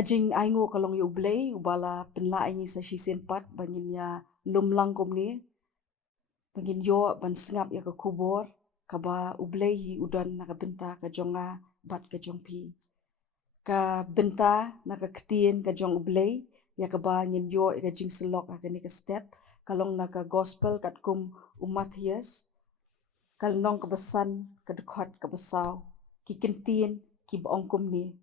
Kajing aingo kalong U Blei ubala penla ini sa sisen pat bangin ya lumlang komni bangin yo ban sngap ya ke kubor kaba U Blei hi udan naka benta ka jonga bat ka jong pi ka benta naka ktien ka jong U Blei ya kaba ngin yo ka jing selok ka ni ka step kalong naka gospel kat kum Mathaios kalnong ka besan ka dekhot ka besau ki kentien ki baong kum ni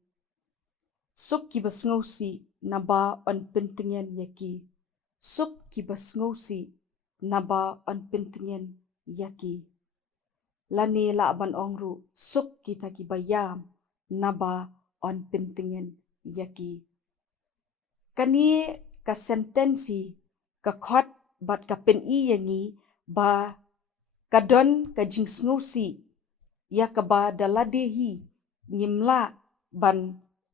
Suk ki basngausi naba on pentingan yaki. Suk ki basngausi naba on pentingan yaki. Lani la ban ongru suk kita ki bayam naba on pentingan yaki. Kani ka sentensi ka khot bat ka pen I yangi ba kadon ka jingsngausi ya ka ba daladehi ngimla ban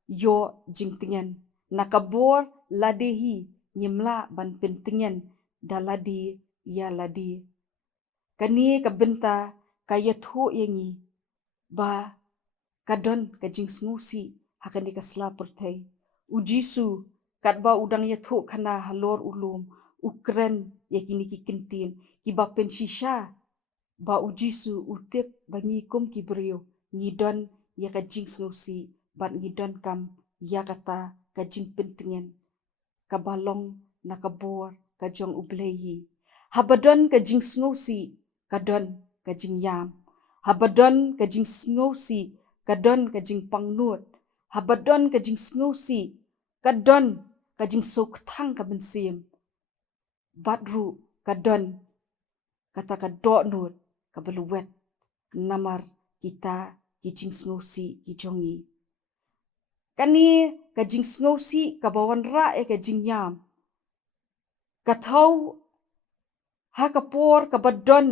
yo jingtingen nakabor ladehi ngimla ban pentingan daladi ya ladi kani kabenta kayatho yangi ba kadon ka jingsngusi hakani ka slapurthai U Jisu katba udang yatho khana halor ulum ukren yakini ki kentin ki ba pensisha ba U Jisu utip bangi kum ki brio ngidon ya ka jingsngusi bat ngidon kam ya kata ka jing pentingan ka balong na kabor ka jong U Blei habadon ka jing sngosi kadon ka jing yam habadon ka jing sngosi kadon ka jing pangnut habadon ka jing sngosi kadon ka jing sokthang ka mynsiem batru kadon kata ka donut ka beluwet namar kita ki jing sngosi ki jongi Kani ka jing sngosi ka bawan ra ka jing yam. Ka thau ha ka por ka badon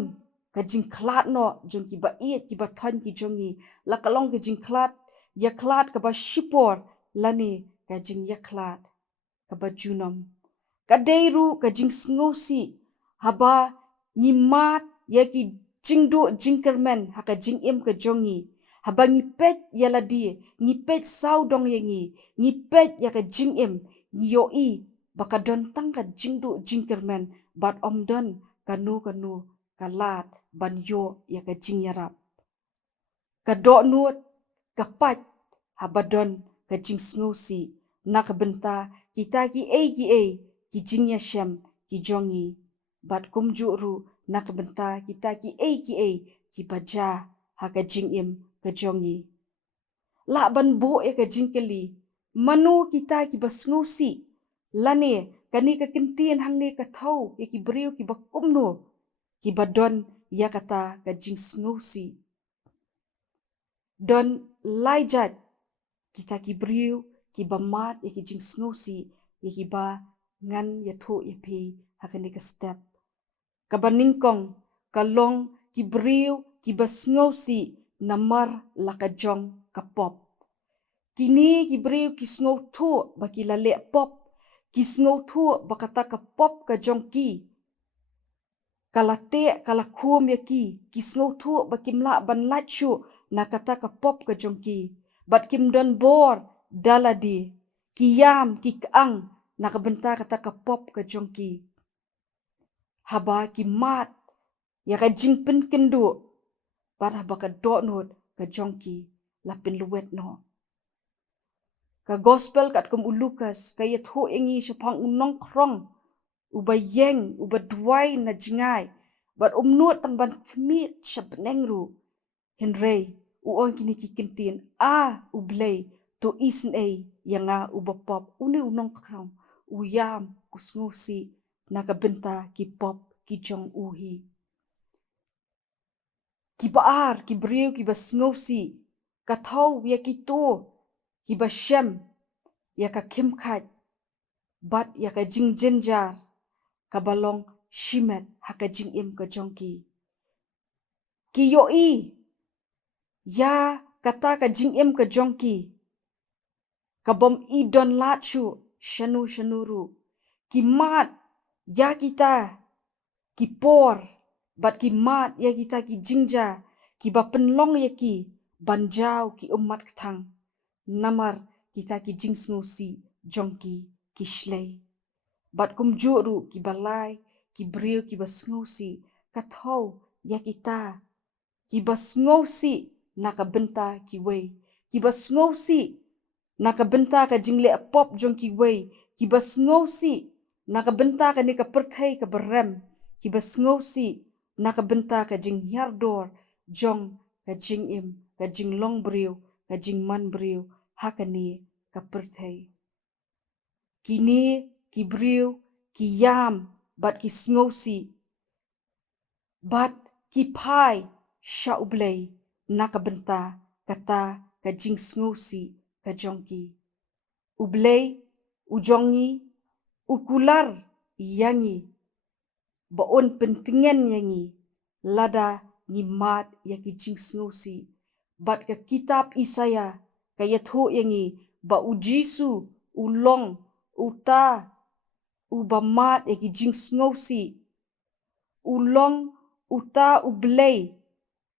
ka jing klat no jong ki ba iet ki ba thon ki jongi la kalong ka jing klat ya klat ka ba shipor lani ka jing ya klat ka ba junom. Ka deiru ka jing sngosi haba ngimat ya ki jingdo jingkermen ha ka jing im ka jongi. Haba ngipet ya ladi, ngipet sau dong yangi, ngipet ya ka jingim, ngiyoi, baka don tang ka jingdu jingkermen, bat omdon kanu kalat ban yo ya ka jingiarap. Ka donut, ka pat, haba don ka jing sngusi, nak benta kita ki ki jingiasem ki jongi, bat kumju ru nak benta kita ki ki baja ha ka jingim ka jongi. La ban bo ka jingkeli. Manu kita ki basngusi. Lane kani ka kentien hang ne ka thau ki beriu ki bakumno. Ki badon ya kata ka jing sngusi. Don laijat kita ki beriu ki bamat ya ki jing sngusi ya ki ba ngan ya thu ya pi hakani ka step. Ka baningkong ka long ki beriu ki basngusi namar laka jong ka pop. Kini ki beriu ki sngow thu baki lale pop. Ki sngow thu bakata ka pop ka jong ki. Kalate kalakum ya ki. Ki sngow thu baki mla ban lachu na kata ka pop ka jong ki. Bat kim don bor daladi. Ki yam ki kaang na kabenta kata ka pop ka jong ki. Haba ki mat ya ka jingpen kendu. Barah baka donut ka jongki lapin luwet no. Ka gospel kat kum Lukas ka yet ho ingi syapang unong krong uba yeng uba duai na jingai bat umnut tang ban kemit syapneng ru henrei uong kini ki kentin U Blei to isnei yanga uba pop uni unong krong uyam usngusi naka benta ki pop ki jong uhi. Ki baar, ki beriu, ki basngausi, ka thau ya ki to, ki basyem, ya ka kimkat, bat ya ka jing jenjar, ka balong shimet haka jing im ka jongki. Ki yoi, ya kata ka jing im ka jongki, ka bom idon lachu, shanuru, ki mat, ya kita, ki por, bat ki mat ya kita ki jingja ki ba penlong ya ki banjau ki umat kthang namar kita ki jing sngusi jong ki shlei. Bat kumjuk ru ki balai ki briu ki basngusi kathau ya kita ki basngusi naka benta ki wei. Ki basngusi naka benta ka jingle apop jong ki wei. Ki basngusi naka benta ka ni ka perthai ka berem. Ki basngusi naka benta ka jing yardor jong ka jingim ka jing long briu ka jing man briu hakani ka perthai. Kini ki briu ki yam bat ki sngusi bat ki pai sha U Blei naka benta kata ka jing sngusi ka jongki. U Blei u jongi u kular yangi baon pentingan yangi lada ni mat ya ki jing sngusi bat ka kitab Isaya ka yatho yangi ba U Jisu u long u ta u bamat ya ki jing sngusi u long u ta U Blei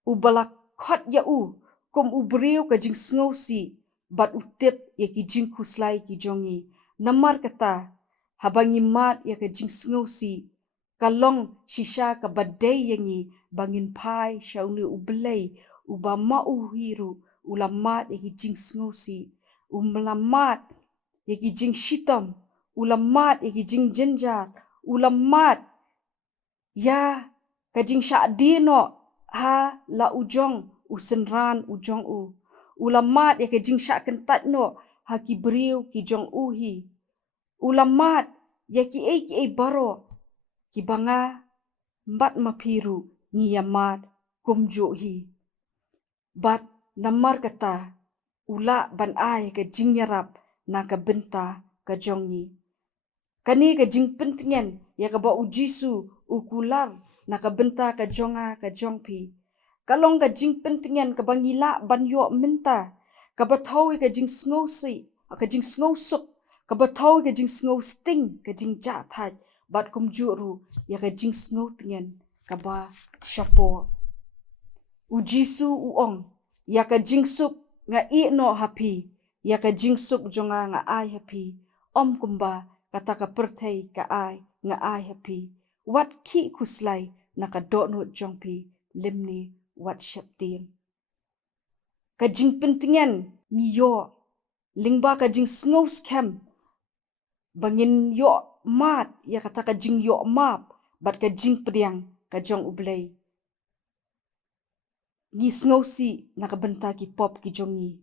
u balakot ya u kom u briu ka jing sngusi bat u tip ya ki jing kuslai ki jongi. Namar kata habangi mat ya ka jing sngusi kalong shisha ka badai yangi bangin pai shauni U Blei u bama u hiru u lamat ya ki jing sngusi u melamat ya ki jing shitam u lamat ya ki jing jenjar u lamat ya ka jing syadino ha la u jong u senran u jong u lamat ya ka jing syak kentat no ha ki briu ki jong u hi u lamat ya ki ei baro ki banga mbat mapiru ni yamat kumjo hi bat namar kata ula ban ai ka jing yarap na ka benta ka jongi. Kani ka jing pentingan ya ka ba U Jisu u kular na ka benta ka jonga ka jongpi. Kalong ka jing pentingan ka bangila ban yo menta ka bathau ka jing sngusi ka jing snusuk ka bathau ka jing snusting ka jing jathaj bat kumjuru ya ka jing snutingen ka ba shapo. U Jisu u ong ya ka jing sup nga I no happy ya ka jing sup jonga nga ai happy om kumba kata ka perthai ka ai nga ai happy wat ki kuslai na ka donut jongpi limni wat syaptin. Ka jing pentingan ni yo lingba ka jing sngus kem bangin yo mat ya kata ka jing yo map bat ka jing pediang ka jong U Blei. Ni sngusi na ka benta ki pop ki jongi.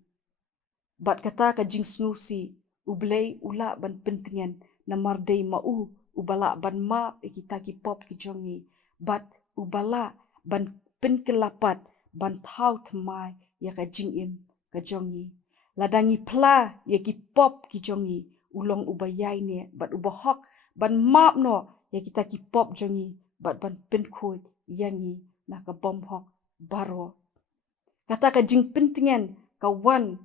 Bat kata ka jing sngusi U Blei ula ban pentingan na mardei ma u bala ban map kita ki pop ki jongi bat u bala ban penkelapat ban thau thmai ya ka jingim ka jongi. Ladangi pla ya ki pop ki jongi ulong u bayai ne bat u bahok ban map no ya kita ki pop jongi bat ban penkhoi yangi na ka bom hok baro. Kata ka jing pentingan ka wan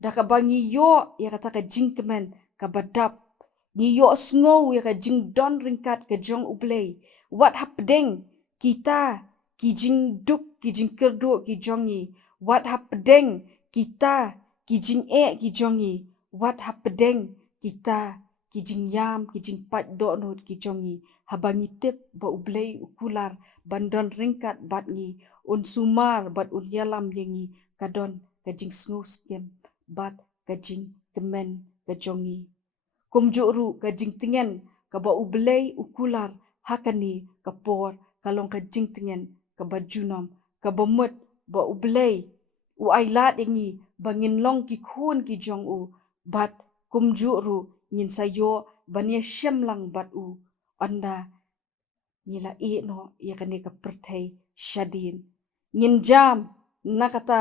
da ka bangi yo ya kata ka jing kemen ka badap ni yo sngow ya ka jing don ringkat ka jong U Blei wat hapdeng kita ki jing duk ki jing kerdo ki jongi wat hapdeng kita ki jing ki jongi wat hapdeng kita ki jing yam ki jing pat do not ki jongi habangi tip ba U Blei ukular bandon ringkat bat ngi un sumar bat un yalam yengi kadon ka jing sngus kem bat ka jing kemen ka jongi. Kumjuru ka jing tingen ka ba U Blei ukular hakani ka por kalong ka jing tingen ka ba junam ka bomut ba U Blei u ailat yengi bangin long ki khun ki jong u bat kumjuru ngin sayo bania syamlang bat u anda ngila no ya kane ka perthai syadin ngin jam nakata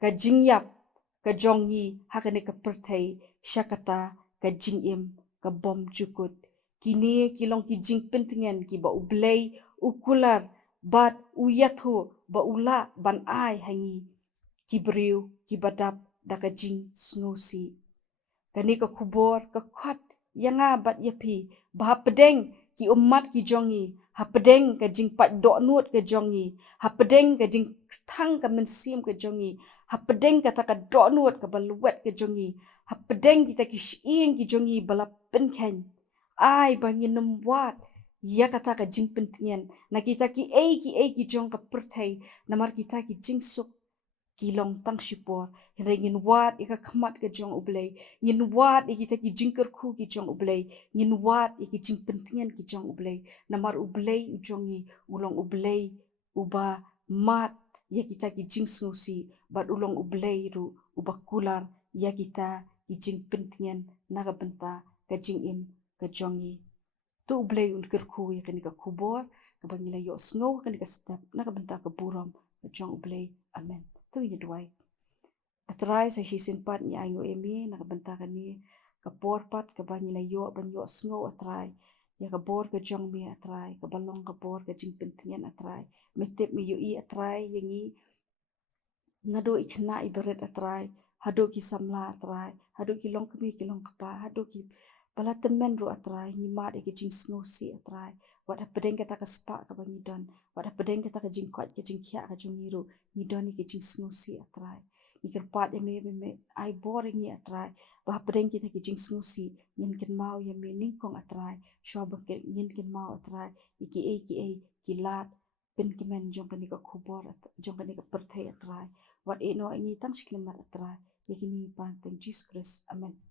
ka jingyap ka jongi hakane ka perthai syakata ka jingim ka bom jukut. Kini kilong ki jing pentingan ki ba U Blei ukular bat u yatho ba ula ban ai hangi ki briu ki badap da ka jing sngusi. Kani ka kubor ka khot yanga bat yapi ba pedeng ki umat ki jongi hapedeng ka jing pat do nut ka jongi hapedeng ka jing thang ka mynsiem ka jongi hapedeng kata ka do nut ka baluet ka jongi Hapedeng kita kishiing ki jongi balap penken. Ai bangin numwat. Ya kata ka jing pentingen. Na kita ki ki jong ka pertai. Namar kita ki jing suk ki long tang shipor. Ngin wat ika kamat ke jong U Blei. Ngin wat iki kita ki jing kerku ki jong U Blei. Ngin wat iki jing pentingen ki jong U Blei. Namar U Blei ujongi ulong U Blei uba mat ya kita ki jing snusi. Bat ulong U Blei ru uba kular ya kita ki jing pentingen naga benta ka jingim ka jongi. Tu U Blei un kerku ya kani ka kubor. Kabangila yo snow kani ka step naga benta ka buram ka jong U Blei. Amen. Tu ini duai. Atrai sa hisin pat ni aingo emi nak benta kani ka porpat ka bangila yo ban yo snow atrai ya ka bor ka jong mi atrai ka balong ka bor ka jing pentingen atrai metep mi yo I atrai yangi ngado ikna iberet atrai hado ki samla atrai hado ki long kemi ki long kapa hado ki pala temen ro atrai ni mat ki jing snow si atrai wat pedeng kata ka spa ka bangidon wat pedeng kata ka jing kwat ka jing khia ka jong niru ni don ki jing snow si atrai ikir pat eme ai boring ni atrai bah pedeng kita ki jing snow si ngin ken mau ya me ningkong atrai shoba ke ngin ken mau atrai ki ki lat pen kemen jong kani ka khubor jong kani ka perthai atrai wat eno ini tang shiklemat atrai yakini panteng Jesus Christ. Amen.